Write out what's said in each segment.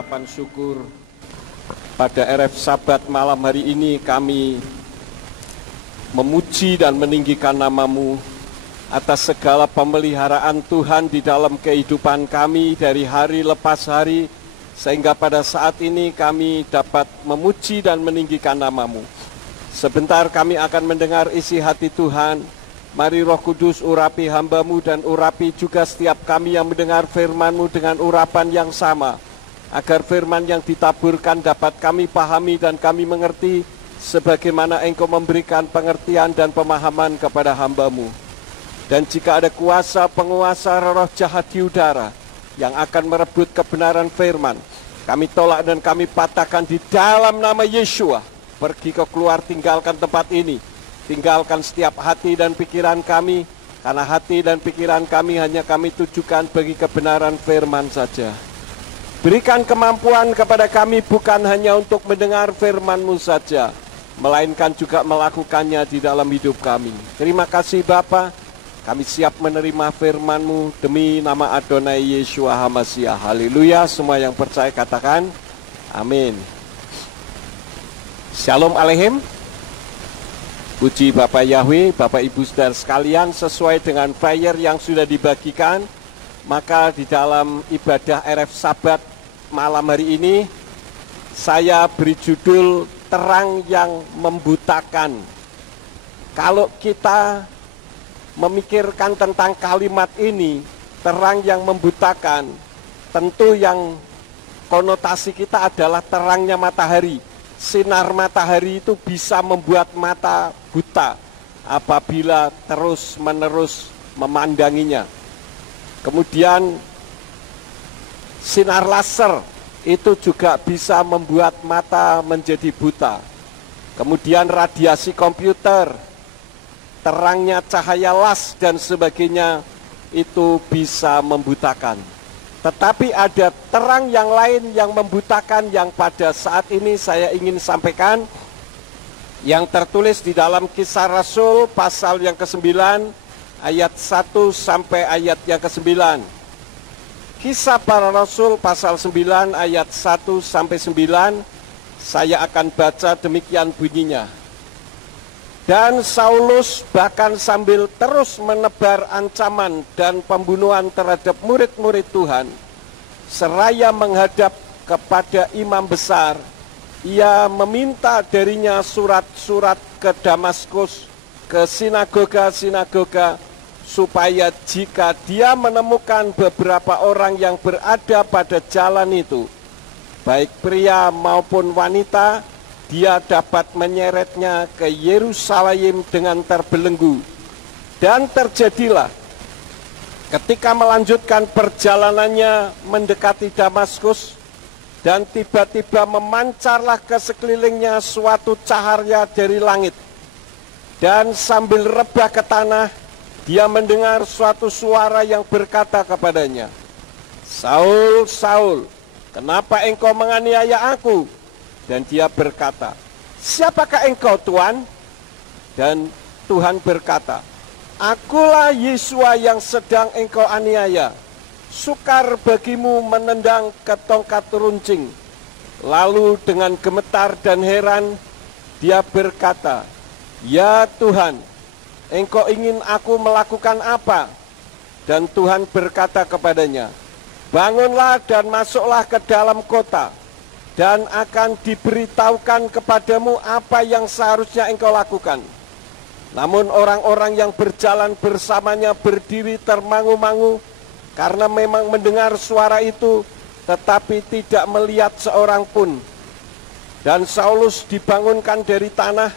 ucapan syukur pada RF Sabat malam hari ini kami memuji dan meninggikan nama-Mu atas segala pemeliharaan Tuhan di dalam kehidupan kami dari hari lepas hari, sehingga pada saat ini kami dapat memuji dan meninggikan nama-Mu. Sebentar kami akan mendengar isi hati Tuhan. Mari Roh Kudus urapi hamba-Mu dan urapi juga setiap kami yang mendengar firman-Mu dengan urapan yang sama, agar firman yang ditaburkan dapat kami pahami dan kami mengerti sebagaimana Engkau memberikan pengertian dan pemahaman kepada hamba-Mu. Dan jika ada kuasa penguasa roh jahat di udara yang akan merebut kebenaran firman, kami tolak dan kami patahkan di dalam nama Yeshua. Pergi ke keluar, tinggalkan tempat ini, tinggalkan setiap hati dan pikiran kami, karena hati dan pikiran kami hanya kami tujukan bagi kebenaran firman saja. Berikan kemampuan kepada kami bukan hanya untuk mendengar firman-Mu saja, melainkan juga melakukannya di dalam hidup kami. Terima kasih Bapa, kami siap menerima firman-Mu demi nama Adonai Yeshua HaMashiach. Haleluya, semua yang percaya katakan amin. Shalom Aleichem. Puji Bapak Yahweh, Bapak Ibu Saudara sekalian, sesuai dengan flyer yang sudah dibagikan, maka di dalam ibadah RF Sabat malam hari ini, saya beri judul terang yang membutakan. Kalau kita memikirkan tentang kalimat ini, terang yang membutakan, tentu yang konotasi kita adalah terangnya matahari. Sinar matahari itu bisa membuat mata buta apabila terus-menerus memandanginya. Kemudian sinar laser itu juga bisa membuat mata menjadi buta. Kemudian radiasi komputer, terangnya cahaya las dan sebagainya itu bisa membutakan. Tetapi ada terang yang lain yang membutakan yang pada saat ini saya ingin sampaikan, yang tertulis di dalam Kisah Rasul pasal yang ke-9 ayat 1 sampai ayat yang ke-9. Kisah Para Rasul pasal 9 ayat 1 sampai 9, saya akan baca demikian bunyinya. Dan Saulus bahkan sambil terus menebar ancaman dan pembunuhan terhadap murid-murid Tuhan, seraya menghadap kepada imam besar, ia meminta darinya surat-surat ke Damaskus, ke sinagoga-sinagoga, supaya jika dia menemukan beberapa orang yang berada pada jalan itu, baik pria maupun wanita, dia dapat menyeretnya ke Yerusalem dengan terbelenggu. Dan terjadilah ketika melanjutkan perjalanannya mendekati Damaskus, dan tiba-tiba memancarlah ke sekelilingnya suatu cahaya dari langit. Dan sambil rebah ke tanah, dia mendengar suatu suara yang berkata kepadanya, "Saul, Saul, kenapa engkau menganiaya aku?" Dan dia berkata, "Siapakah engkau Tuhan?" Dan Tuhan berkata, "Akulah Yeshua yang sedang engkau aniaya. Sukar bagimu menendang ke tongkat runcing." Lalu dengan gemetar dan heran, dia berkata, "Ya Tuhan, engkau ingin aku melakukan apa?" Dan Tuhan berkata kepadanya, "Bangunlah dan masuklah ke dalam kota, dan akan diberitahukan kepadamu apa yang seharusnya engkau lakukan." Namun orang-orang yang berjalan bersamanya berdiri termangu-mangu, karena memang mendengar suara itu, tetapi tidak melihat seorang pun. Dan Saulus dibangunkan dari tanah,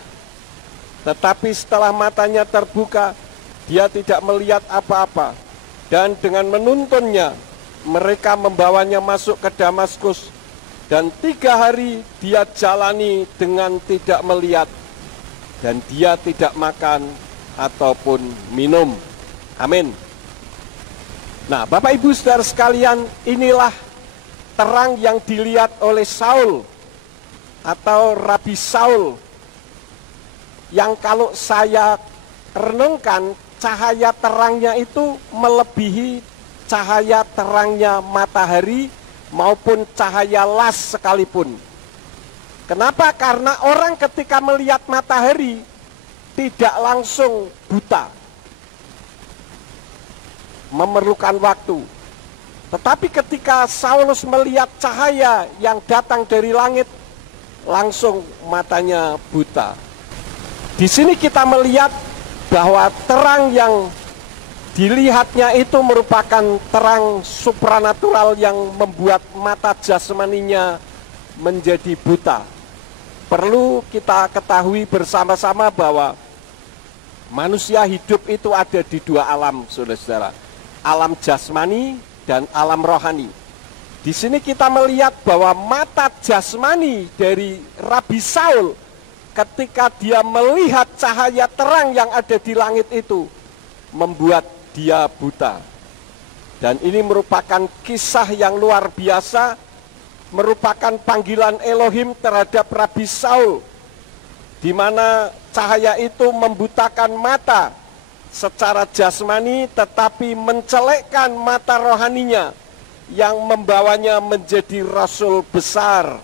tetapi setelah matanya terbuka, dia tidak melihat apa-apa. Dan dengan menuntunnya, mereka membawanya masuk ke Damaskus. Dan 3 hari dia jalani dengan tidak melihat, dan dia tidak makan ataupun minum. Amin. Nah, Bapak Ibu Saudara sekalian, inilah terang yang dilihat oleh Saul atau Rabi Saul, yang kalau saya renungkan, cahaya terangnya itu melebihi cahaya terangnya matahari maupun cahaya las sekalipun. Kenapa? Karena orang ketika melihat matahari tidak langsung buta, memerlukan waktu. Tetapi ketika Saulus melihat cahaya yang datang dari langit, langsung matanya buta. Di sini kita melihat bahwa terang yang dilihatnya itu merupakan terang supranatural yang membuat mata jasmaninya menjadi buta. Perlu kita ketahui bersama-sama bahwa manusia hidup itu ada di dua alam, saudara-saudara. Alam jasmani dan alam rohani. Di sini kita melihat bahwa mata jasmani dari Rabi Saul ketika dia melihat cahaya terang yang ada di langit itu membuat dia buta. Dan ini merupakan kisah yang luar biasa, merupakan panggilan Elohim terhadap Rabi Saul, di mana cahaya itu membutakan mata secara jasmani, tetapi mencelekkan mata rohaninya yang membawanya menjadi rasul besar.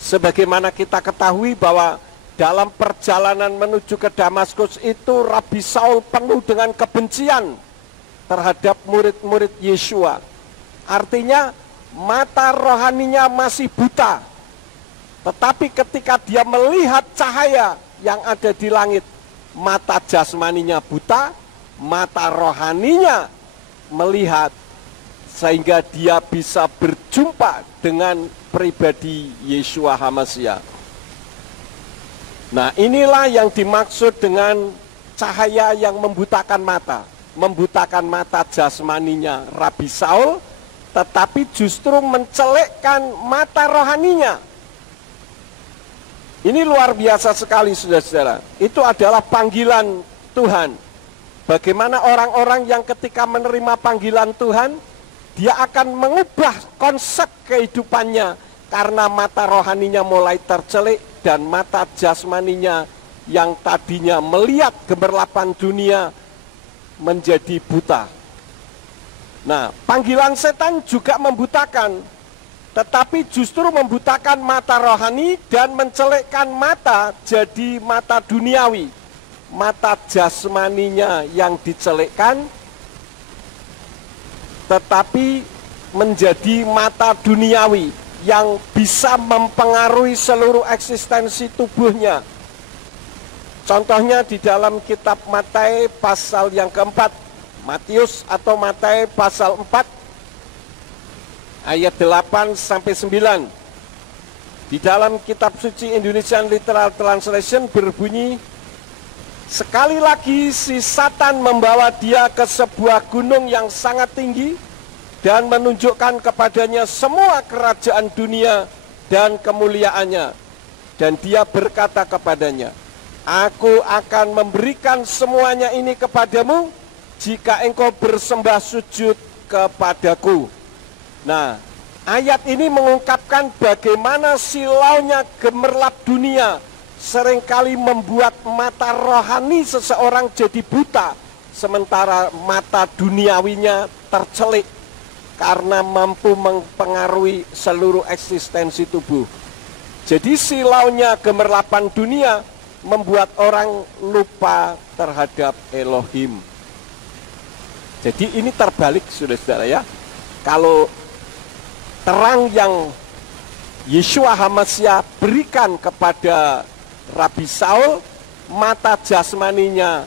Sebagaimana kita ketahui bahwa dalam perjalanan menuju ke Damaskus itu Rabi Saul penuh dengan kebencian terhadap murid-murid Yesua. Artinya mata rohaninya masih buta. Tetapi ketika dia melihat cahaya yang ada di langit, mata jasmaninya buta, mata rohaninya melihat, sehingga dia bisa berjumpa dengan pribadi Yeshua HaMashiach. Nah, inilah yang dimaksud dengan cahaya yang membutakan mata jasmaninya Rabi Saul, tetapi justru mencelekkan mata rohaninya. Ini luar biasa sekali, saudara-saudara. Itu adalah panggilan Tuhan. Bagaimana orang-orang yang ketika menerima panggilan Tuhan, dia akan mengubah konsep kehidupannya karena mata rohaninya mulai tercelik dan mata jasmaninya yang tadinya melihat gemerlapan dunia menjadi buta. Nah, panggilan setan juga membutakan, tetapi justru membutakan mata rohani dan mencelekkan mata jadi mata duniawi. Mata jasmaninya yang dicelekkan, tetapi menjadi mata duniawi yang bisa mempengaruhi seluruh eksistensi tubuhnya. Contohnya di dalam kitab Matius pasal yang keempat, Matius atau Matius pasal 4 ayat 8 sampai 9. Di dalam kitab suci Indonesian Literal Translation berbunyi, sekali lagi si Satan membawa dia ke sebuah gunung yang sangat tinggi dan menunjukkan kepadanya semua kerajaan dunia dan kemuliaannya. Dan dia berkata kepadanya, aku akan memberikan semuanya ini kepadamu jika engkau bersembah sujud kepadaku. Nah, ayat ini mengungkapkan bagaimana silaunya gemerlap dunia seringkali membuat mata rohani seseorang jadi buta, sementara mata duniawinya tercelik karena mampu mempengaruhi seluruh eksistensi tubuh. Jadi silaunya gemerlapan dunia membuat orang lupa terhadap Elohim. Jadi ini terbalik, saudara-saudara ya. Kalau terang yang Yeshua HaMashiach berikan kepada Rabi Saul, mata jasmaninya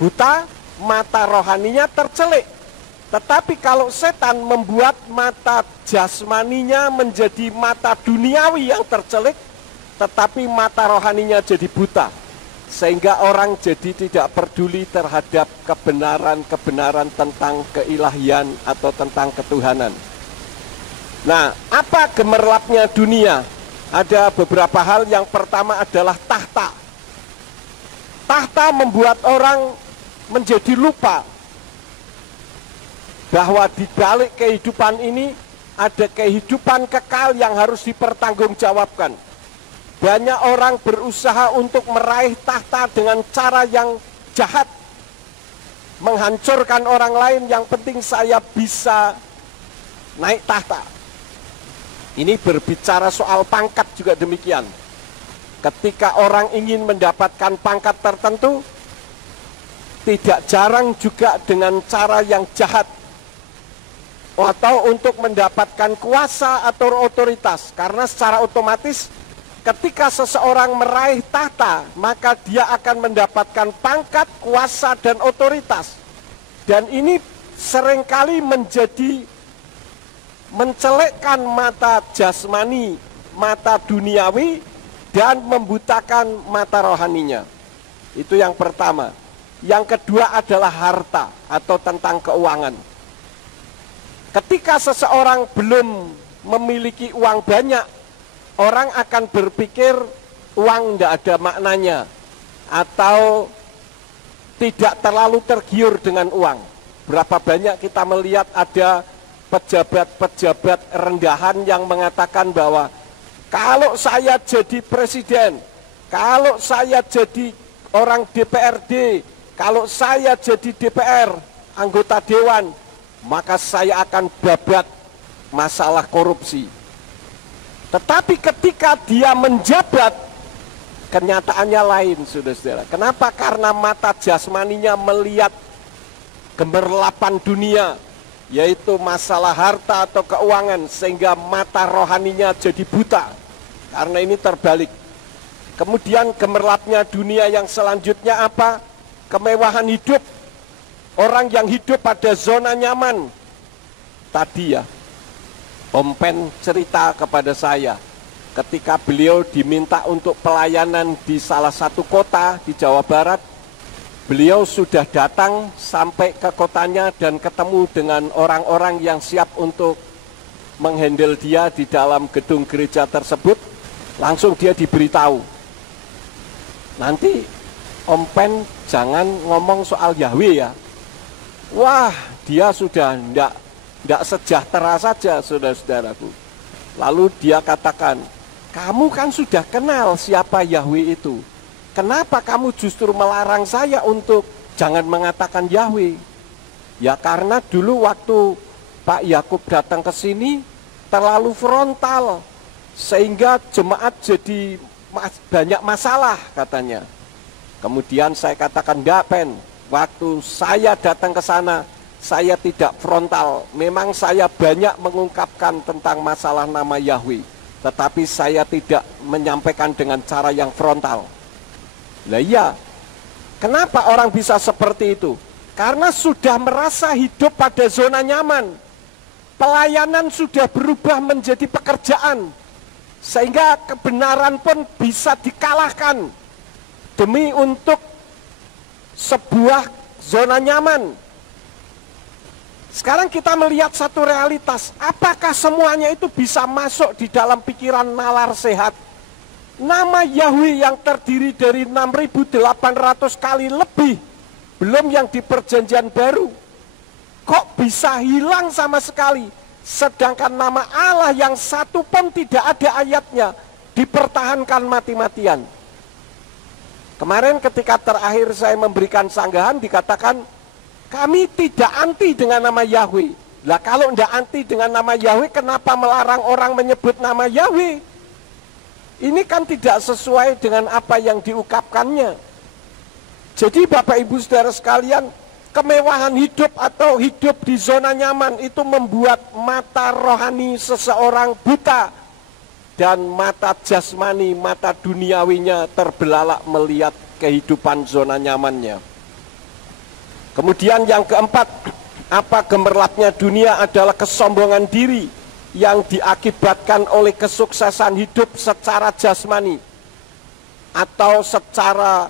buta, mata rohaninya tercelik. Tetapi kalau setan membuat mata jasmaninya menjadi mata duniawi yang tercelik, tetapi mata rohaninya jadi buta, sehingga orang jadi tidak peduli terhadap kebenaran-kebenaran tentang keilahian atau tentang ketuhanan. Nah, apa gemerlapnya dunia? Ada beberapa hal. Yang pertama adalah tahta. Tahta membuat orang menjadi lupa bahwa di balik kehidupan ini ada kehidupan kekal yang harus dipertanggungjawabkan. Banyak orang berusaha untuk meraih tahta dengan cara yang jahat, menghancurkan orang lain. Yang penting saya bisa naik tahta. Ini berbicara soal pangkat juga demikian. Ketika orang ingin mendapatkan pangkat tertentu, tidak jarang juga dengan cara yang jahat, atau untuk mendapatkan kuasa atau otoritas. Karena secara otomatis ketika seseorang meraih tahta, maka dia akan mendapatkan pangkat, kuasa, dan otoritas. Dan ini seringkali mencelekkan mata jasmani, mata duniawi, dan membutakan mata rohaninya. Itu yang pertama. Yang kedua adalah harta atau tentang keuangan. Ketika seseorang belum memiliki uang banyak, orang akan berpikir uang tidak ada maknanya, atau tidak terlalu tergiur dengan uang. Berapa banyak kita melihat ada pejabat-pejabat rendahan yang mengatakan bahwa kalau saya jadi presiden, kalau saya jadi orang DPRD, kalau saya jadi DPR, anggota dewan, maka saya akan babat masalah korupsi. Tetapi ketika dia menjabat, kenyataannya lain, saudara-saudara. Kenapa? Karena mata jasmaninya melihat gemerlapan dunia, yaitu masalah harta atau keuangan, sehingga mata rohaninya jadi buta. Karena ini terbalik. Kemudian gemerlapnya dunia yang selanjutnya apa? Kemewahan hidup. Orang yang hidup pada zona nyaman. Tadi ya, Om Pen cerita kepada saya, ketika beliau diminta untuk pelayanan di salah satu kota di Jawa Barat, beliau sudah datang sampai ke kotanya dan ketemu dengan orang-orang yang siap untuk menghandle dia di dalam gedung gereja tersebut. Langsung dia diberitahu, nanti Om Pen jangan ngomong soal Yahweh ya. Wah, dia sudah tidak sejahtera saja, saudara-saudaraku. Lalu dia katakan, kamu kan sudah kenal siapa Yahweh itu. Kenapa kamu justru melarang saya untuk jangan mengatakan Yahweh? Ya karena dulu waktu Pak Yakub datang ke sini terlalu frontal, sehingga jemaat jadi banyak masalah katanya. Kemudian saya katakan, enggak Pen, waktu saya datang ke sana, saya tidak frontal. Memang saya banyak mengungkapkan tentang masalah nama Yahweh, tetapi saya tidak menyampaikan dengan cara yang frontal. Lah iya, kenapa orang bisa seperti itu? Karena sudah merasa hidup pada zona nyaman. Pelayanan sudah berubah menjadi pekerjaan, sehingga kebenaran pun bisa dikalahkan demi untuk sebuah zona nyaman. Sekarang kita melihat satu realitas, apakah semuanya itu bisa masuk di dalam pikiran nalar sehat? Nama Yahweh yang terdiri dari 6.800 kali lebih, belum yang di perjanjian baru, kok bisa hilang sama sekali? Sedangkan nama Allah yang satu pun tidak ada ayatnya, dipertahankan mati-matian. Kemarin ketika terakhir saya memberikan sanggahan dikatakan, kami tidak anti dengan nama Yahweh. Lah kalau tidak anti dengan nama Yahweh, kenapa melarang orang menyebut nama Yahweh? Ini kan tidak sesuai dengan apa yang diungkapkannya. Jadi Bapak Ibu Saudara sekalian, kemewahan hidup atau hidup di zona nyaman itu membuat mata rohani seseorang buta, dan mata jasmani, mata duniawinya terbelalak melihat kehidupan zona nyamannya. Kemudian yang keempat, apa gemerlapnya dunia adalah kesombongan diri yang diakibatkan oleh kesuksesan hidup secara jasmani atau secara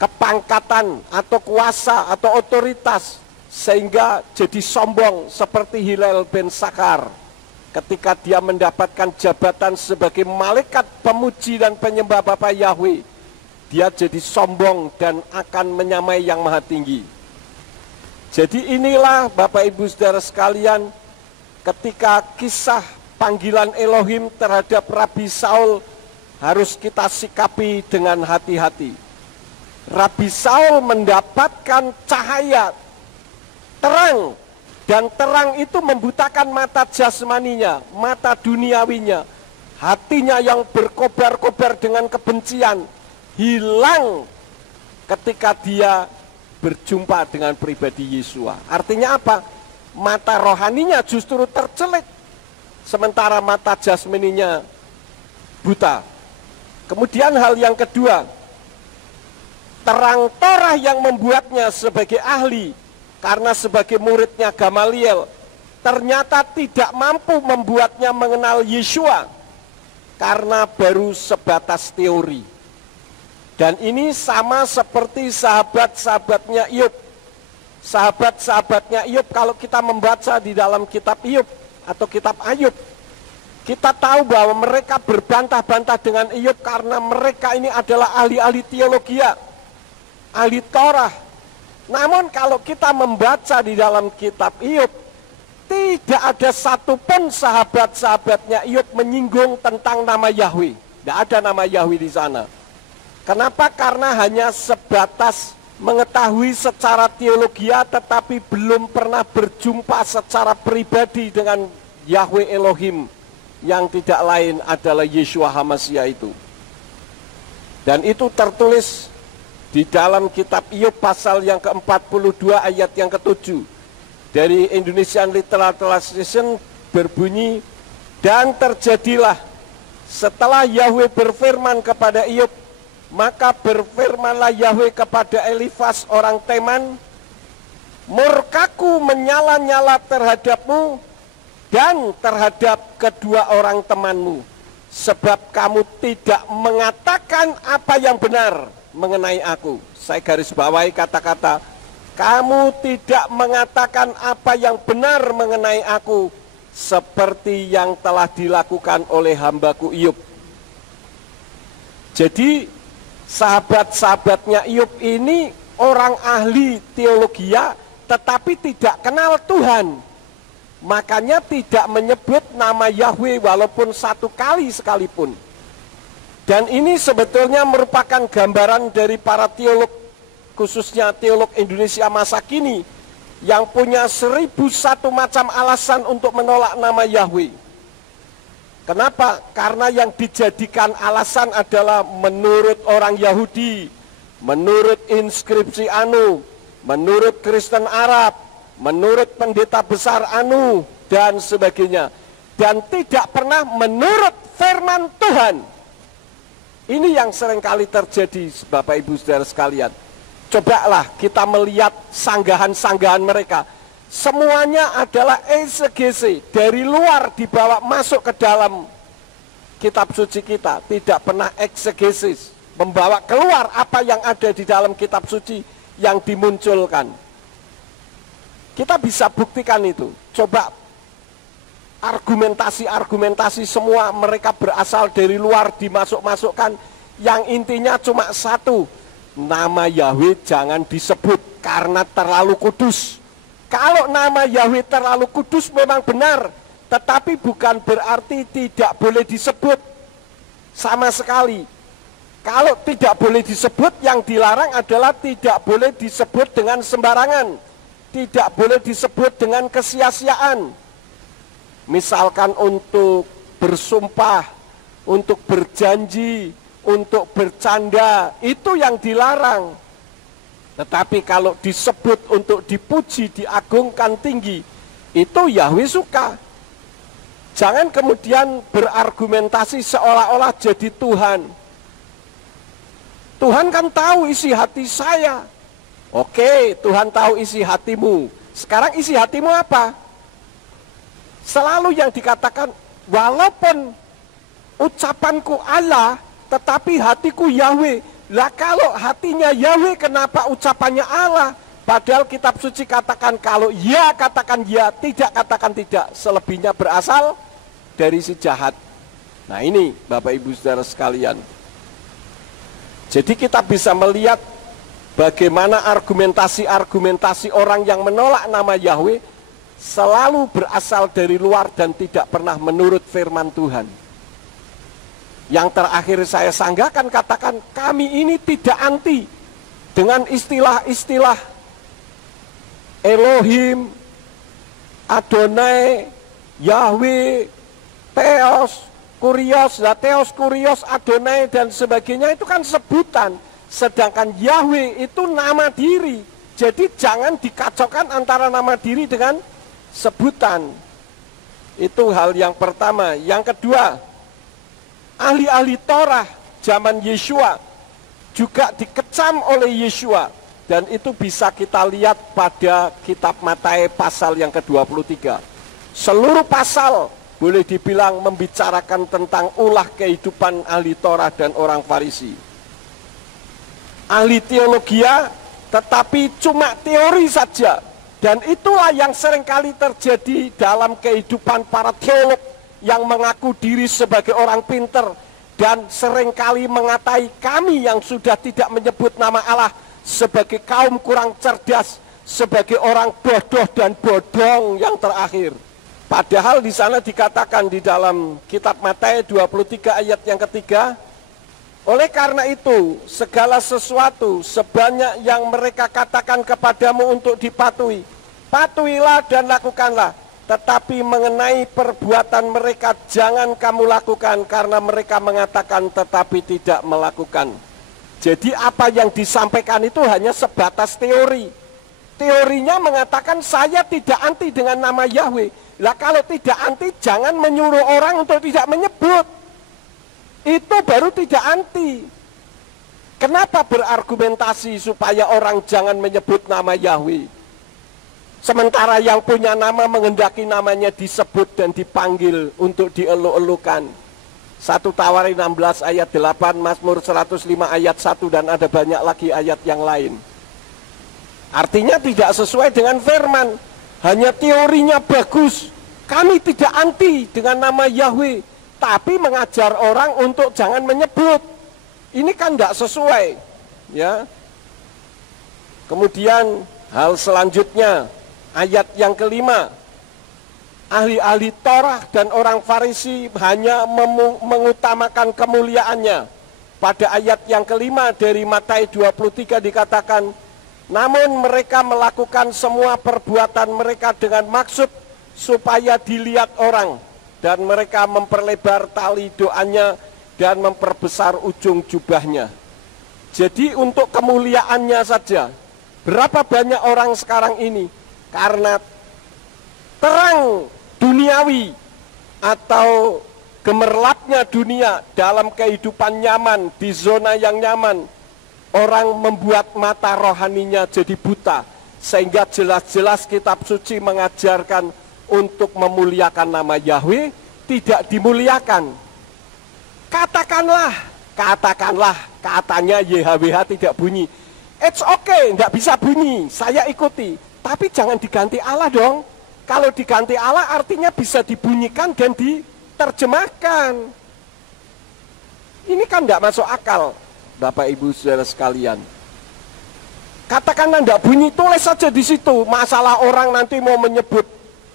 kepangkatan atau kuasa atau otoritas, sehingga jadi sombong seperti Hillel bin Sakar. Ketika dia mendapatkan jabatan sebagai malaikat pemuji dan penyembah Bapa Yahweh, dia jadi sombong dan akan menyamai yang maha tinggi. Jadi inilah Bapak Ibu Saudara sekalian, ketika kisah panggilan Elohim terhadap Rabi Saul harus kita sikapi dengan hati-hati. Rabi Saul mendapatkan cahaya terang Dan terang itu membutakan mata jasmaninya, mata duniawinya. Hatinya yang berkobar-kobar dengan kebencian hilang ketika dia berjumpa dengan pribadi Yesua. Artinya apa? Mata rohaninya justru tercelik, sementara mata jasmaninya buta. Kemudian hal yang kedua, terang Torah yang membuatnya sebagai ahli, karena sebagai muridnya Gamaliel ternyata tidak mampu membuatnya mengenal Yesua karena baru sebatas teori. Dan ini sama seperti sahabat-sahabatnya Iyyub. Sahabat-sahabatnya Iyyub, kalau kita membaca di dalam kitab Iyyub atau kitab Ayub, kita tahu bahwa mereka berbantah-bantah dengan Iyyub karena mereka ini adalah ahli-ahli teologi, ahli Torah. Namun kalau kita membaca di dalam kitab Iyyub, tidak ada satupun sahabat-sahabatnya Iyyub menyinggung tentang nama Yahweh. Tidak ada nama Yahweh di sana. Kenapa? Karena hanya sebatas mengetahui secara teologi, tetapi belum pernah berjumpa secara pribadi dengan Yahweh Elohim, yang tidak lain adalah Yeshua HaMashiach itu. Dan itu tertulis di dalam kitab Iyyub pasal yang ke-42 ayat yang ke-7. Dari Indonesian Literal Translation berbunyi, dan terjadilah setelah Yahweh berfirman kepada Iyyub, maka berfirmanlah Yahweh kepada Elifas orang Teman, murkaku menyala-nyala terhadapmu dan terhadap kedua orang temanmu, sebab kamu tidak mengatakan apa yang benar mengenai aku. Saya garis bawahi kata-kata, kamu tidak mengatakan apa yang benar mengenai aku, seperti yang telah dilakukan oleh hambaku Iyyub. Jadi sahabat-sahabatnya Iyyub ini orang ahli teologi, tetapi tidak kenal Tuhan. Makanya tidak menyebut nama Yahweh walaupun satu kali sekalipun. Dan ini sebetulnya merupakan gambaran dari para teolog, khususnya teolog Indonesia masa kini, yang punya 1001 macam alasan untuk menolak nama Yahweh. Kenapa? Karena yang dijadikan alasan adalah menurut orang Yahudi, menurut inskripsi anu, menurut Kristen Arab, menurut pendeta besar anu, dan sebagainya. Dan tidak pernah menurut firman Tuhan. Ini yang seringkali terjadi, Bapak Ibu Saudara sekalian. Cobalah kita melihat sanggahan-sanggahan mereka. Semuanya adalah eksegese, dari luar dibawa masuk ke dalam kitab suci kita. Tidak pernah eksegesis, membawa keluar apa yang ada di dalam kitab suci yang dimunculkan. Kita bisa buktikan itu. Coba argumentasi-argumentasi semua mereka berasal dari luar, dimasuk-masukkan, yang intinya cuma satu, nama Yahweh jangan disebut karena terlalu kudus. Kalau nama Yahweh terlalu kudus memang benar, tetapi bukan berarti tidak boleh disebut sama sekali. Kalau tidak boleh disebut, yang dilarang adalah tidak boleh disebut dengan sembarangan, tidak boleh disebut dengan kesia-siaan. Misalkan untuk bersumpah, untuk berjanji, untuk bercanda, itu yang dilarang. Tetapi kalau disebut untuk dipuji, diagungkan tinggi, itu Yahweh suka. Jangan kemudian berargumentasi seolah-olah jadi Tuhan. Tuhan kan tahu isi hati saya. Oke, Tuhan tahu isi hatimu. Sekarang isi hatimu apa? Selalu yang dikatakan, walaupun ucapanku Allah, tetapi hatiku Yahweh. Lah kalau hatinya Yahweh, kenapa ucapannya Allah? Padahal kitab suci katakan kalau ya katakan ya, tidak katakan tidak. Selebihnya berasal dari si jahat. Nah ini Bapak Ibu Saudara sekalian. Jadi kita bisa melihat bagaimana argumentasi-argumentasi orang yang menolak nama Yahweh selalu berasal dari luar dan tidak pernah menurut firman Tuhan. Yang terakhir saya sanggahkan, katakan kami ini tidak anti dengan istilah-istilah Elohim, Adonai, Yahweh, Theos, Kurios, Theos, Kurios, Adonai dan sebagainya itu kan sebutan. Sedangkan Yahweh itu nama diri. Jadi jangan dikacaukan antara nama diri dengan sebutan. Itu hal yang pertama. Yang kedua, ahli-ahli Torah zaman Yeshua juga dikecam oleh Yeshua. Dan itu bisa kita lihat pada kitab Matius pasal yang ke-23. Seluruh pasal boleh dibilang membicarakan tentang ulah kehidupan ahli Torah dan orang Farisi. Ahli teologia, tetapi cuma teori saja. Dan itulah yang seringkali terjadi dalam kehidupan para teolog yang mengaku diri sebagai orang pinter dan seringkali mengatai kami yang sudah tidak menyebut nama Allah sebagai kaum kurang cerdas, sebagai orang bodoh dan bodong yang terakhir. Padahal di sana dikatakan di dalam kitab Matius 23 ayat yang ketiga, oleh karena itu segala sesuatu sebanyak yang mereka katakan kepadamu untuk dipatuhi, patuhilah dan lakukanlah. Tetapi mengenai perbuatan mereka jangan kamu lakukan karena mereka mengatakan tetapi tidak melakukan. Jadi apa yang disampaikan itu hanya sebatas teori. Teorinya mengatakan saya tidak anti dengan nama Yahweh. Lah kalau tidak anti jangan menyuruh orang untuk tidak menyebut. Itu baru tidak anti. Kenapa berargumentasi supaya orang jangan menyebut nama Yahweh? Sementara yang punya nama menghendaki namanya disebut dan dipanggil untuk dieluk-elukan. 1 Tawarin 16 ayat 8, Mazmur 105 ayat 1 dan ada banyak lagi ayat yang lain. Artinya tidak sesuai dengan firman. Hanya teorinya bagus. Kami tidak anti dengan nama Yahweh, tapi mengajar orang untuk jangan menyebut. Ini kan tidak sesuai, ya. Kemudian hal selanjutnya, ayat yang kelima, ahli-ahli Torah dan orang Farisi hanya mengutamakan kemuliaannya. Pada ayat yang kelima dari Matius 23 dikatakan, namun mereka melakukan semua perbuatan mereka dengan maksud supaya dilihat orang, dan mereka memperlebar tali doanya dan memperbesar ujung jubahnya. Jadi untuk kemuliaannya saja. Berapa banyak orang sekarang ini karena terang duniawi atau gemerlapnya dunia dalam kehidupan nyaman, di zona yang nyaman, orang membuat mata rohaninya jadi buta, sehingga jelas-jelas kitab suci mengajarkan untuk memuliakan nama Yahweh tidak dimuliakan. Katakanlah, katanya YHWH tidak bunyi. It's okay, tidak bisa bunyi, saya ikuti. Tapi jangan diganti Allah dong. Kalau diganti Allah artinya bisa dibunyikan dan diterjemahkan. Ini kan tidak masuk akal, Bapak Ibu Saudara sekalian. Katakanlah tidak bunyi, tulis saja di situ. Masalah orang nanti mau menyebut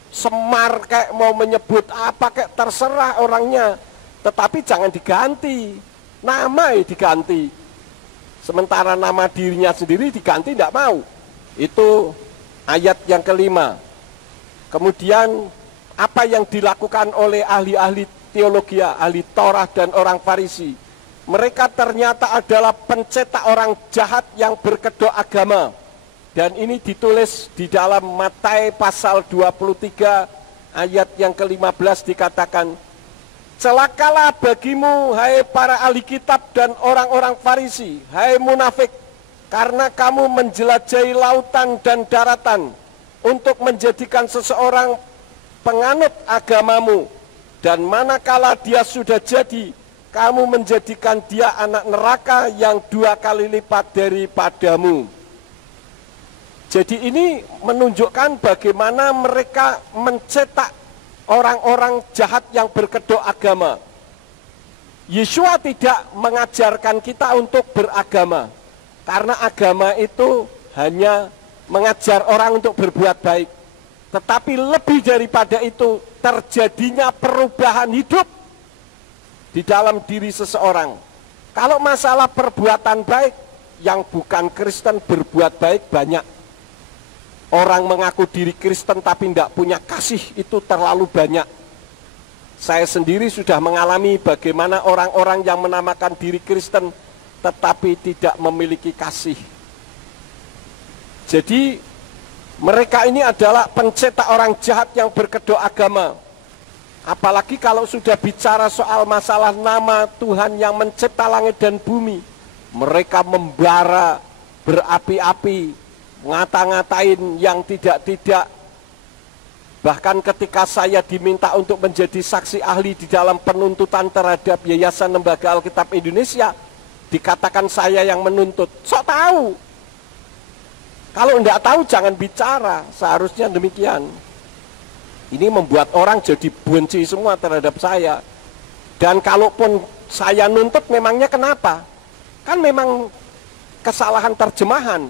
Semar kayak mau menyebut apa kayak terserah orangnya. Tetapi jangan diganti, nama diganti. Sementara nama dirinya sendiri diganti tidak mau. Itu ayat yang kelima. Kemudian apa yang dilakukan oleh ahli-ahli teologi, ahli Torah dan orang Farisi? Mereka ternyata adalah pencetak orang jahat yang berkedok agama. Dan ini ditulis di dalam Matius pasal 23 ayat yang ke-15 dikatakan, celakalah bagimu hai para ahli kitab dan orang-orang Farisi, hai munafik, karena kamu menjelajahi lautan dan daratan untuk menjadikan seseorang penganut agamamu, dan manakala dia sudah jadi, kamu menjadikan dia anak neraka yang 2 kali lipat daripadamu. Jadi ini menunjukkan bagaimana mereka mencetak orang-orang jahat yang berkedok agama. Yeshua tidak mengajarkan kita untuk beragama, karena agama itu hanya mengajar orang untuk berbuat baik. Tetapi lebih daripada itu, terjadinya perubahan hidup di dalam diri seseorang. Kalau masalah perbuatan baik, yang bukan Kristen berbuat baik banyak. orang mengaku diri Kristen tapi tidak punya kasih itu terlalu banyak. Saya sendiri sudah mengalami bagaimana orang-orang yang menamakan diri Kristen tetapi tidak memiliki kasih. Jadi mereka ini adalah pencetak orang jahat yang berkedok agama. Apalagi kalau sudah bicara soal masalah nama Tuhan yang mencipta langit dan bumi, mereka membara, berapi-api, ngata-ngatain yang tidak-tidak. Bahkan ketika saya diminta untuk menjadi saksi ahli di dalam penuntutan terhadap Yayasan Lembaga Alkitab Indonesia, dikatakan saya yang menuntut. Sok tahu. Kalau enggak tahu jangan bicara, seharusnya demikian. Ini membuat orang jadi benci semua terhadap saya. Dan kalaupun saya nuntut memangnya kenapa? Kan memang kesalahan terjemahan.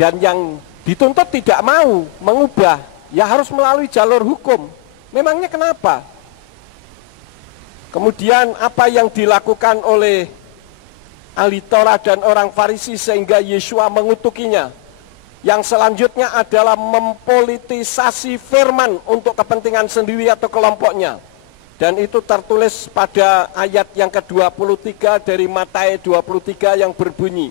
Dan yang dituntut tidak mau mengubah, ya harus melalui jalur hukum. Memangnya kenapa? Kemudian apa yang dilakukan oleh ahli Torah dan orang Farisi sehingga Yeshua mengutukinya? Yang selanjutnya adalah mempolitisasi firman untuk kepentingan sendiri atau kelompoknya. Dan itu tertulis pada ayat yang ke-23 dari Matius 23 yang berbunyi,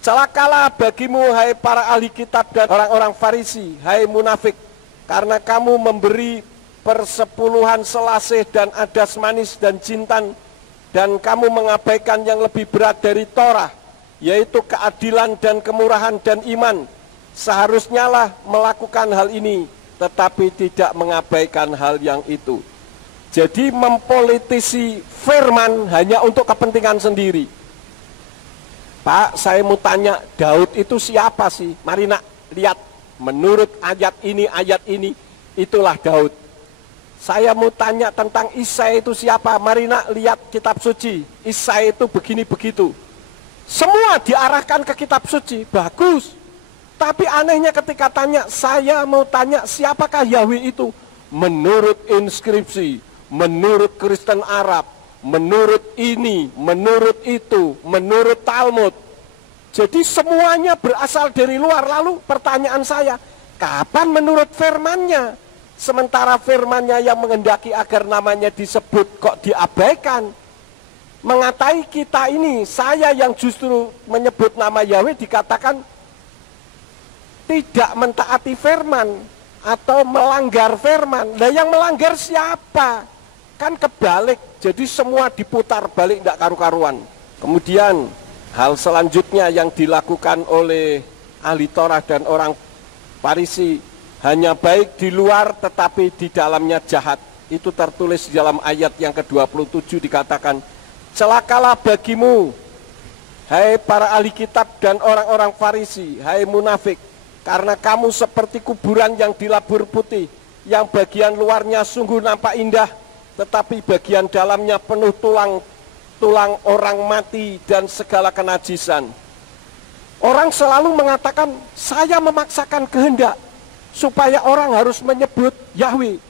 celakalah bagimu hai para ahli kitab dan orang-orang Farisi, hai munafik, karena kamu memberi persepuluhan selasih dan adas manis dan jintan, dan kamu mengabaikan yang lebih berat dari Torah, yaitu keadilan dan kemurahan dan iman. Seharusnya lah melakukan hal ini, tetapi tidak mengabaikan hal yang itu. Jadi mempolitisi firman hanya untuk kepentingan sendiri. Pak, saya mau tanya, Daud itu siapa sih? Mari nak lihat, menurut ayat ini, itulah Daud. Saya mau tanya tentang Isai itu siapa? Mari nak lihat kitab suci. Isai itu begini begitu. Semua diarahkan ke kitab suci, bagus. Tapi anehnya ketika tanya, saya mau tanya siapakah Yahweh itu? Menurut inskripsi, menurut Kristen Arab, menurut ini, menurut itu, menurut Talmud. Jadi semuanya berasal dari luar. Lalu pertanyaan saya, kapan menurut firmannya? Sementara firmannya yang menghendaki agar namanya disebut kok diabaikan. Mengatai kita ini, saya yang justru menyebut nama Yahweh dikatakan tidak mentaati firman atau melanggar firman. Nah yang melanggar siapa? Kan kebalik, jadi semua diputar balik tidak karu-karuan. Kemudian hal selanjutnya yang dilakukan oleh ahli Torah dan orang Farisi, hanya baik di luar tetapi di dalamnya jahat. Itu tertulis di dalam ayat yang ke-27 dikatakan, celakalah bagimu hai para ahli kitab dan orang-orang Farisi, hai munafik, karena kamu seperti kuburan yang dilabur putih, yang bagian luarnya sungguh nampak indah, tetapi bagian dalamnya penuh tulang orang mati dan segala kenajisan. Orang selalu mengatakan, saya memaksakan kehendak supaya orang harus menyebut Yahweh.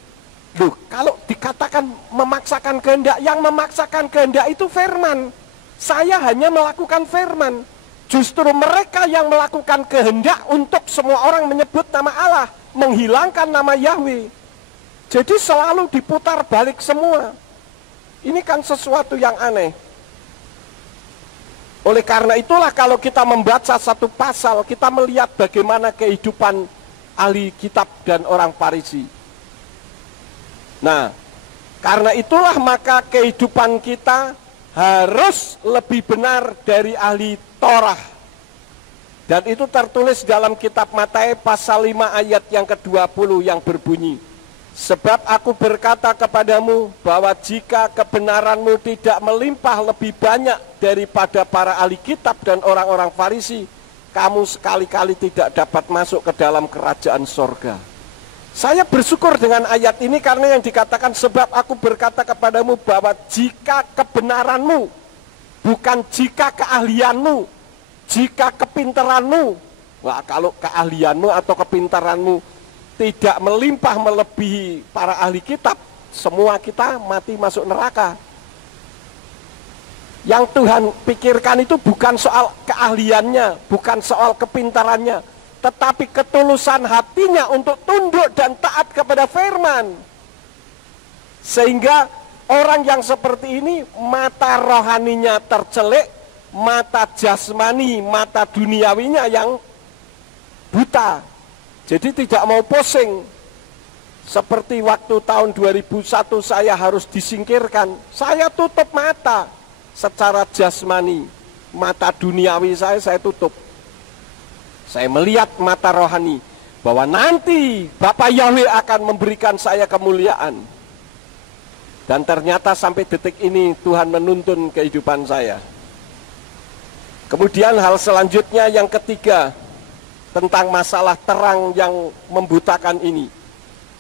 Loh, kalau dikatakan memaksakan kehendak, yang memaksakan kehendak itu firman. Saya hanya melakukan firman. Justru mereka yang melakukan kehendak untuk semua orang menyebut nama Allah, menghilangkan nama Yahweh. Jadi selalu diputar balik semua. Ini kan sesuatu yang aneh. Oleh karena itulah kalau kita membaca satu pasal, kita melihat bagaimana kehidupan ahli kitab dan orang Farisi. Nah, karena itulah maka kehidupan kita harus lebih benar dari ahli Torah. Dan itu tertulis dalam kitab Matius pasal 5 ayat yang ke-20 yang berbunyi, sebab aku berkata kepadamu bahwa jika kebenaranmu tidak melimpah lebih banyak daripada para ahli kitab dan orang-orang Farisi, kamu sekali-kali tidak dapat masuk ke dalam kerajaan sorga. Saya bersyukur dengan ayat ini karena yang dikatakan sebab aku berkata kepadamu bahwa jika kebenaranmu, bukan jika keahlianmu, jika kepintaranmu. Wah, kalau keahlianmu atau kepintaranmu tidak melimpah melebihi para ahli kitab, semua kita mati masuk neraka. Yang Tuhan pikirkan itu bukan soal keahliannya, bukan soal kepintarannya, tetapi ketulusan hatinya untuk tunduk dan taat kepada firman. Sehingga orang yang seperti ini mata rohaninya tercelik, mata jasmani, mata duniawinya yang buta. Jadi tidak mau pusing. Seperti waktu tahun 2001 saya harus disingkirkan, saya tutup mata secara jasmani, mata duniawi saya tutup. Saya melihat mata rohani bahwa nanti Bapa Yahweh akan memberikan saya kemuliaan. Dan ternyata sampai detik ini Tuhan menuntun kehidupan saya. Kemudian hal selanjutnya yang ketiga, tentang masalah terang yang membutakan ini.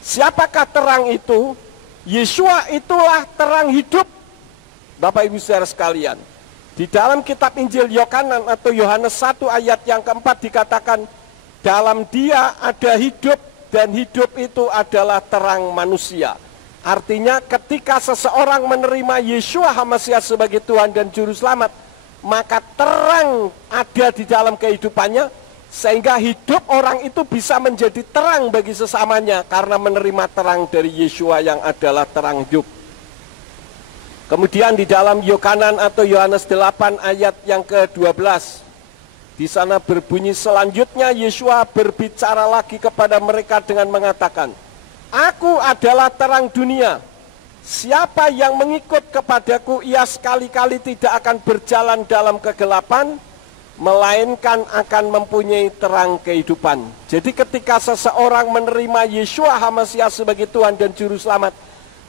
Siapakah terang itu? Yeshua itulah terang hidup. Bapak Ibu saudara sekalian, di dalam kitab Injil Yohanan atau Yohanes 1 ayat yang keempat dikatakan, dalam dia ada hidup dan hidup itu adalah terang manusia. Artinya ketika seseorang menerima Yeshua HaMasiah sebagai Tuhan dan Juru Selamat, maka terang ada di dalam kehidupannya, sehingga hidup orang itu bisa menjadi terang bagi sesamanya karena menerima terang dari Yeshua yang adalah terang hidup. Kemudian di dalam Yohanan atau Yohanes 8 ayat yang ke-12, di sana berbunyi, selanjutnya Yeshua berbicara lagi kepada mereka dengan mengatakan, Aku adalah terang dunia. Siapa yang mengikut kepadaku, ia sekali-kali tidak akan berjalan dalam kegelapan, melainkan akan mempunyai terang kehidupan. Jadi ketika seseorang menerima Yeshua HaMasiah sebagai Tuhan dan Juru Selamat,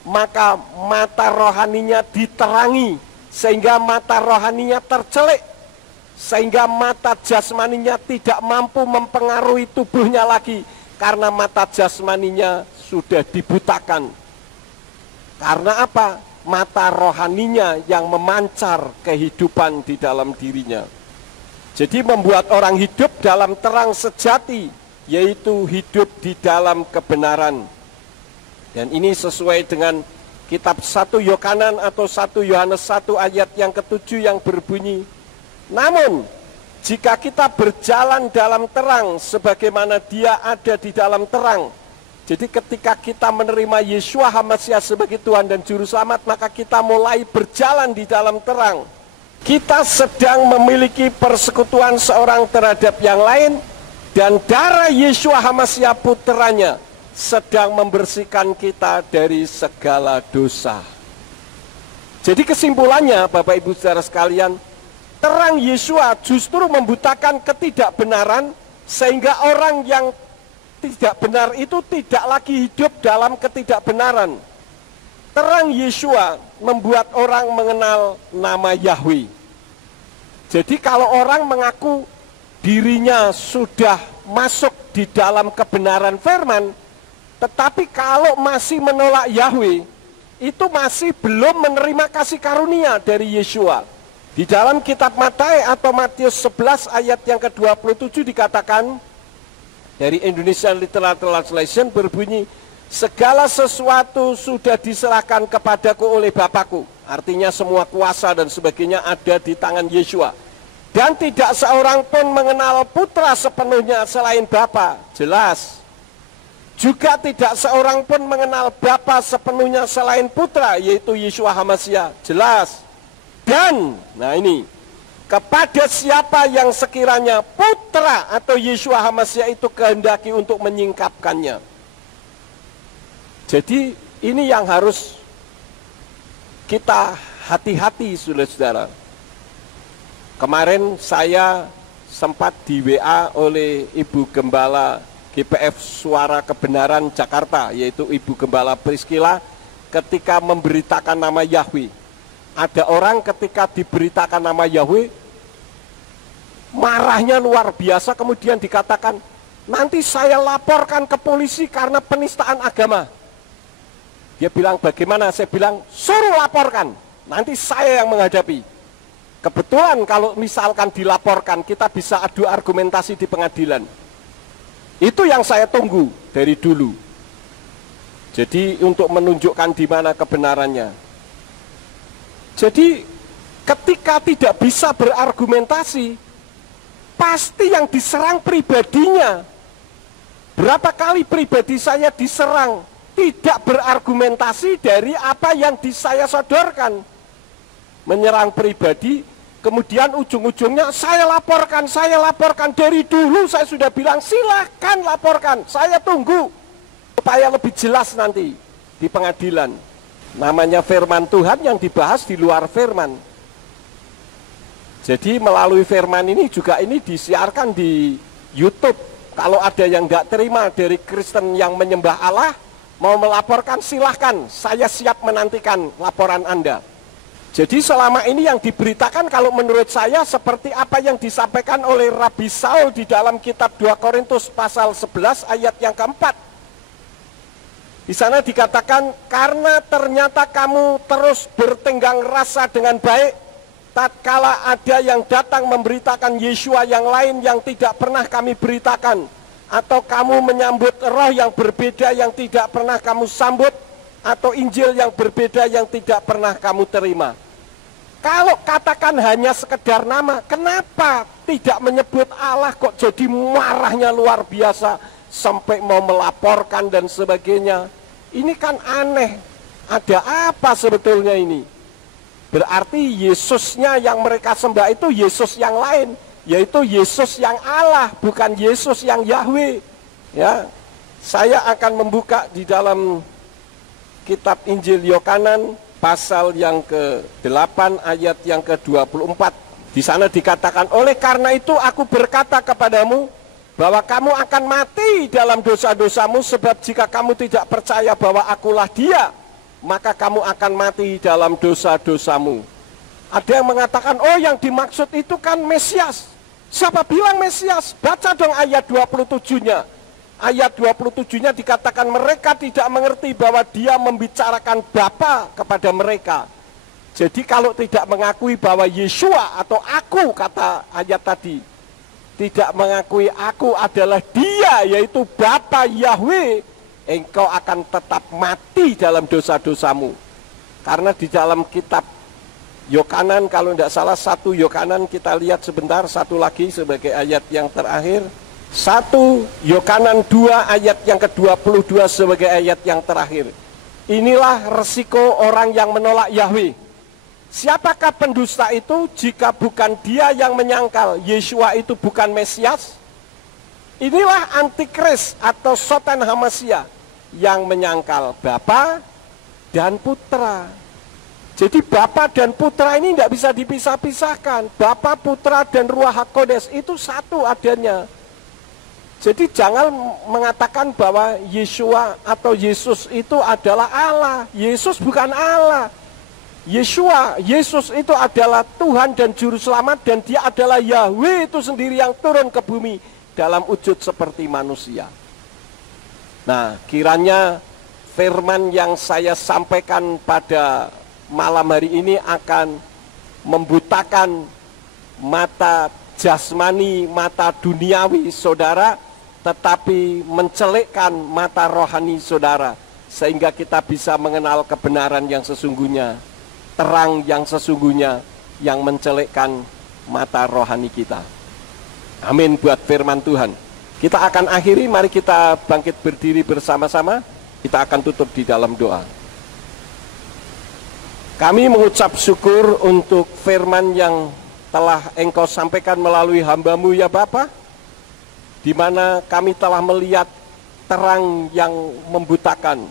maka mata rohaninya diterangi, sehingga mata rohaninya tercelik, sehingga mata jasmaninya tidak mampu mempengaruhi tubuhnya lagi, karena mata jasmaninya sudah dibutakan. Karena apa? Mata rohaninya yang memancar kehidupan di dalam dirinya. Jadi membuat orang hidup dalam terang sejati, yaitu hidup di dalam kebenaran. Dan ini sesuai dengan kitab 1 Yohanan atau 1 Yohanes 1 ayat yang ke-7 yang berbunyi, namun jika kita berjalan dalam terang sebagaimana dia ada di dalam terang. Jadi ketika kita menerima Yeshua HaMasiah sebagai Tuhan dan Juru Selamat, maka kita mulai berjalan di dalam terang. Kita sedang memiliki persekutuan seorang terhadap yang lain, dan darah Yeshua HaMasiah putranya sedang membersihkan kita dari segala dosa. Jadi kesimpulannya Bapak Ibu saudara sekalian, terang Yeshua justru membutakan ketidakbenaran, sehingga orang yang tidak benar itu tidak lagi hidup dalam ketidakbenaran. Terang Yeshua membuat orang mengenal nama Yahweh. Jadi kalau orang mengaku dirinya sudah masuk di dalam kebenaran firman, tetapi kalau masih menolak Yahweh, itu masih belum menerima kasih karunia dari Yeshua. Di dalam kitab Matius atau Matius 11 ayat yang ke-27 dikatakan, dari Indonesian Literal Translation berbunyi, segala sesuatu sudah diserahkan kepadaku oleh Bapakku. Artinya semua kuasa dan sebagainya ada di tangan Yeshua. Dan tidak seorang pun mengenal putra sepenuhnya selain Bapa. Jelas. Juga tidak seorang pun mengenal Bapa sepenuhnya selain putra, yaitu Yeshua HaMasiah. Jelas. Dan, nah ini, kepada siapa yang sekiranya putra atau Yeshua HaMasiah itu kehendaki untuk menyingkapkannya. Jadi ini yang harus kita hati-hati saudara-saudara. Kemarin saya sempat di WA oleh Ibu Gembala GPF Suara Kebenaran Jakarta, yaitu Ibu Gembala Priscilla, ketika memberitakan nama Yahweh. Ada orang ketika diberitakan nama Yahweh, marahnya luar biasa, kemudian dikatakan, nanti saya laporkan ke polisi karena penistaan agama. Dia bilang, bagaimana? Saya bilang, suruh laporkan, nanti saya yang menghadapi. Kebetulan kalau misalkan dilaporkan, kita bisa adu argumentasi di pengadilan. Itu yang saya tunggu dari dulu. Jadi untuk menunjukkan di mana kebenarannya. Jadi ketika tidak bisa berargumentasi, pasti yang diserang pribadinya. Berapa kali pribadi saya diserang, tidak berargumentasi dari apa yang saya sodorkan. Menyerang pribadi, kemudian ujung-ujungnya saya laporkan. Dari dulu saya sudah bilang silahkan laporkan, saya tunggu supaya lebih jelas nanti di pengadilan. Namanya firman Tuhan yang dibahas di luar firman. Jadi melalui firman ini juga ini disiarkan di YouTube. Kalau ada yang nggak terima dari Kristen yang menyembah Allah, mau melaporkan silahkan, saya siap menantikan laporan Anda. Jadi selama ini yang diberitakan kalau menurut saya seperti apa yang disampaikan oleh Rabi Saul di dalam kitab 2 Korintus pasal 11 ayat yang keempat. Di sana dikatakan, karena ternyata kamu terus bertenggang rasa dengan baik, tatkala ada yang datang memberitakan Yesua yang lain yang tidak pernah kami beritakan, atau kamu menyambut roh yang berbeda yang tidak pernah kamu sambut, atau Injil yang berbeda yang tidak pernah kamu terima. Kalau katakan hanya sekedar nama, kenapa tidak menyebut Allah kok jadi marahnya luar biasa sampai mau melaporkan dan sebagainya? Ini kan aneh. Ada apa sebetulnya ini? Berarti Yesusnya yang mereka sembah itu Yesus yang lain, yaitu Yesus yang Allah, bukan Yesus yang Yahweh. Ya, saya akan membuka di dalam kitab Injil Yohanan pasal yang ke-8 ayat yang ke-24. Di sana dikatakan, oleh karena itu aku berkata kepadamu bahwa kamu akan mati dalam dosa-dosamu, sebab jika kamu tidak percaya bahwa akulah Dia, maka kamu akan mati dalam dosa-dosamu. Ada yang mengatakan, oh yang dimaksud itu kan Mesias. Siapa bilang Mesias? Baca dong ayat 27-nya. Ayat 27-nya dikatakan mereka tidak mengerti bahwa Dia membicarakan Bapa kepada mereka. Jadi kalau tidak mengakui bahwa Yesua atau aku, kata ayat tadi, tidak mengakui aku adalah Dia, yaitu Bapa Yahweh, engkau akan tetap mati dalam dosa-dosamu. Karena di dalam kitab Yohanan, kalau tidak salah 1 Yohanan, kita lihat sebentar satu lagi sebagai ayat yang terakhir. 1 Yohanan 2 ayat yang ke-22 sebagai ayat yang terakhir. Inilah resiko orang yang menolak Yahweh. Siapakah pendusta itu jika bukan dia yang menyangkal Yesua itu bukan Mesias? Inilah antikris atau Sotan Hamasia yang menyangkal Bapa dan Putra. Jadi Bapa dan Putra ini tidak bisa dipisah-pisahkan. Bapa, Putra dan Ruach HaKodes itu satu adanya. Jadi jangan mengatakan bahwa Yesua atau Yesus itu adalah Allah. Yesus bukan Allah. Yesus itu adalah Tuhan dan Juru Selamat, dan Dia adalah Yahweh itu sendiri yang turun ke bumi dalam wujud seperti manusia. Nah, kiranya firman yang saya sampaikan pada malam hari ini akan membutakan mata jasmani, mata duniawi saudara, tetapi mencelikkan mata rohani saudara, sehingga kita bisa mengenal kebenaran yang sesungguhnya, terang yang sesungguhnya yang mencelikkan mata rohani kita. Amin buat firman Tuhan. Kita akan akhiri, mari kita bangkit berdiri bersama-sama. Kita akan tutup di dalam doa. Kami mengucap syukur untuk firman yang telah Engkau sampaikan melalui hamba-Mu ya Bapa, di mana kami telah melihat terang yang membutakan.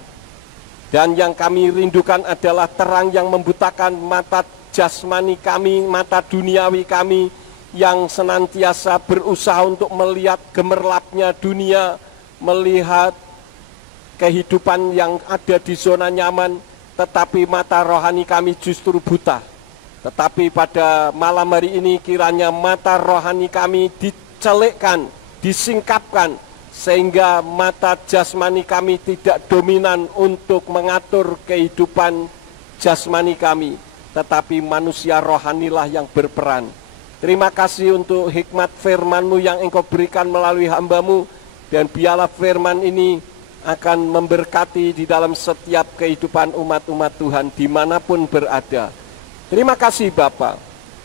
Dan yang kami rindukan adalah terang yang membutakan mata jasmani kami, mata duniawi kami, yang senantiasa berusaha untuk melihat gemerlapnya dunia, melihat kehidupan yang ada di zona nyaman, tetapi mata rohani kami justru buta. Tetapi pada malam hari ini kiranya mata rohani kami dicelikkan, disingkapkan, sehingga mata jasmani kami tidak dominan untuk mengatur kehidupan jasmani kami, tetapi manusia rohanilah yang berperan. Terima kasih untuk hikmat firman-Mu yang Engkau berikan melalui hamba-Mu, dan biarlah firman ini akan memberkati di dalam setiap kehidupan umat-umat Tuhan dimanapun berada. Terima kasih Bapa.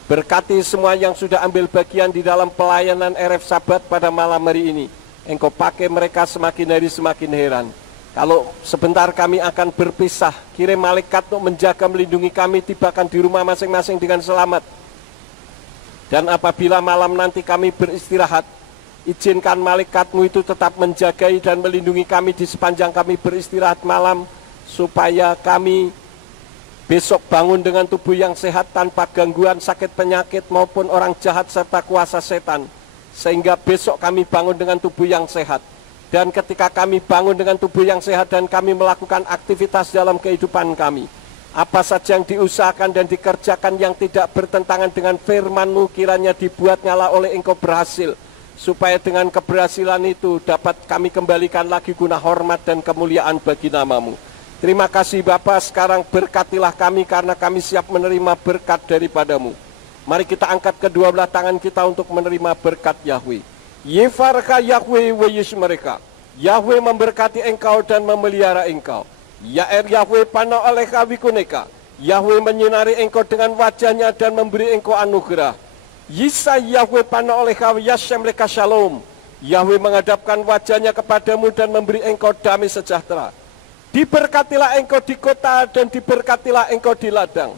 Berkati semua yang sudah ambil bagian di dalam pelayanan RF Sabat pada malam hari ini. Engkau pakai mereka semakin hari semakin heran. Kalau sebentar kami akan berpisah, kirim malaikat untuk menjaga melindungi kami, tibakan di rumah masing-masing dengan selamat. Dan apabila malam nanti kami beristirahat, izinkan malaikatmu itu tetap menjagai dan melindungi kami di sepanjang kami beristirahat malam, supaya kami besok bangun dengan tubuh yang sehat tanpa gangguan sakit penyakit maupun orang jahat serta kuasa setan. Sehingga besok kami bangun dengan tubuh yang sehat. Dan ketika kami bangun dengan tubuh yang sehat dan kami melakukan aktivitas dalam kehidupan kami, apa saja yang diusahakan dan dikerjakan yang tidak bertentangan dengan firman-Mu kiranya dibuat nyala oleh Engkau berhasil. Supaya dengan keberhasilan itu dapat kami kembalikan lagi guna hormat dan kemuliaan bagi nama-Mu. Terima kasih Bapa, sekarang berkatilah kami karena kami siap menerima berkat daripada-Mu. Mari kita angkat kedua belah tangan kita untuk menerima berkat Yahweh. Yefarka Yahweh wa Yesus mereka. Yahweh memberkati engkau dan memelihara engkau. Yaer Yahweh pana oleh kawikuneka. Yahweh menyinari engkau dengan wajahnya dan memberi engkau anugerah. Yisa Yahweh pana oleh kawi Yashem leka shalom. Yahweh menghadapkan wajahnya kepadamu dan memberi engkau damai sejahtera. Diberkatilah engkau di kota dan diberkatilah engkau di ladang.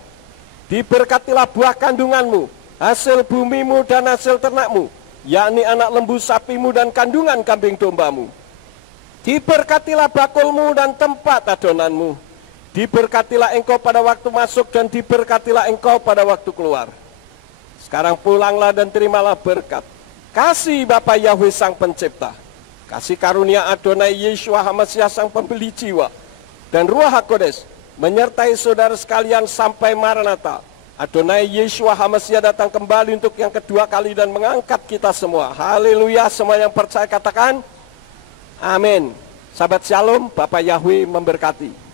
Diberkatilah buah kandunganmu, hasil bumimu dan hasil ternakmu, yakni anak lembu sapimu dan kandungan kambing dombamu. Diberkatilah bakulmu dan tempat adonanmu. Diberkatilah engkau pada waktu masuk dan diberkatilah engkau pada waktu keluar. Sekarang pulanglah dan terimalah berkat. Kasih Bapa Yahweh Sang Pencipta, kasih karunia Adonai Yeshua HaMasiah Sang Pembeli jiwa, dan Ruach HaKodes menyertai saudara sekalian sampai Maranatha. Adonai Yeshua HaMasiah datang kembali untuk yang kedua kali dan mengangkat kita semua. Haleluya, semua yang percaya katakan amin. Sahabat Shalom, Bapak Yahweh memberkati.